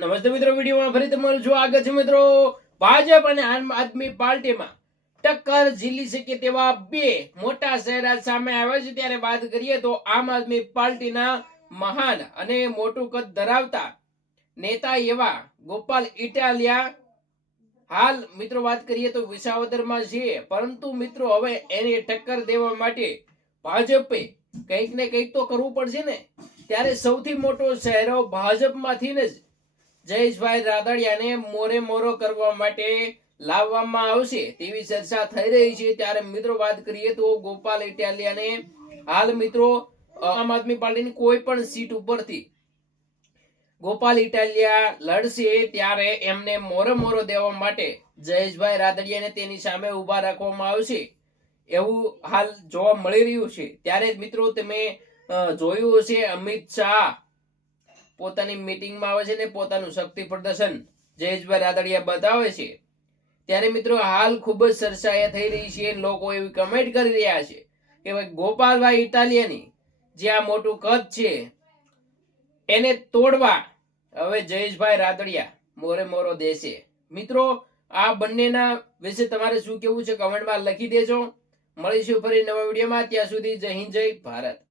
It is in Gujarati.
નમસ્તે મિત્રો, વિડીયોમાં ફરી તમારું સ્વાગત છે મિત્રો। ભાજપ અને આમ આદમી પાર્ટીમાં ટક્કર ઝીલી શકે તેવા બે મોટા ચહેરા સામે આવ્યા છે। ત્યારે વાત કરીએ તો આમ આદમી પાર્ટીના મહાન અને મોટું કદ ધરાવતા નેતા એવા ગોપાલ ઇટાલિયા હાલ મિત્રો વાત કરીએ તો વિસાવદરમાં છે, પરંતુ મિત્રો હવે એને ટક્કર દેવા માટે ભાજપે કંઈક ને કંઈક તો કરવું પડશે ને। ત્યારે સૌથી મોટો ચહેરો ભાજપમાંથી જ જયેશભાઈ રાદડિયાને મોરે મોરો કરવા માટે લાવવામાં આવશે તેવી ચર્ચા થઈ રહી છે। ત્યારે મિત્રો વાત કરીએ તો ગોપાલ ઇટાલિયાને હાલ મિત્રો આમ આદમી પાર્ટીની કોઈ પણ સીટ ઉપરથી ગોપાલ ઇટાલિયા લડશે, ત્યારે એમને મોરે મોરો દેવા માટે જયેશભાઈ રાદડિયાને તેની સામે ઉભા રાખવામાં આવશે એવું હાલ જોવા મળી રહ્યું છે। ત્યારે મિત્રો તમે જોયું હશે, અમિત શાહ પોતાની મીટિંગમાં આવે છે ને પોતાનું શક્તિ પ્રદર્શન જયેશભાઈ રાદડિયા બતાવે છે। ત્યારે મિત્રો હાલ ખૂબ જ ચર્ચા એ થઈ રહી છે, લોકો એવી કમેન્ટ કરી રહ્યા છે કે ભાઈ ગોપાલભાઈ ઇટાલિયાની જે આ મોટું કદ છે એને તોડવા હવે જયેશભાઈ રાદડિયા મોરે મોરો દેશે। મિત્રો આ બંનેના વિશે તમારે શું કેવું છે કમેન્ટમાં લખી દેજો। મળીશું ફરી નવા વિડીયોમાં, ત્યાં સુધી જય હિન્દ જય ભારત।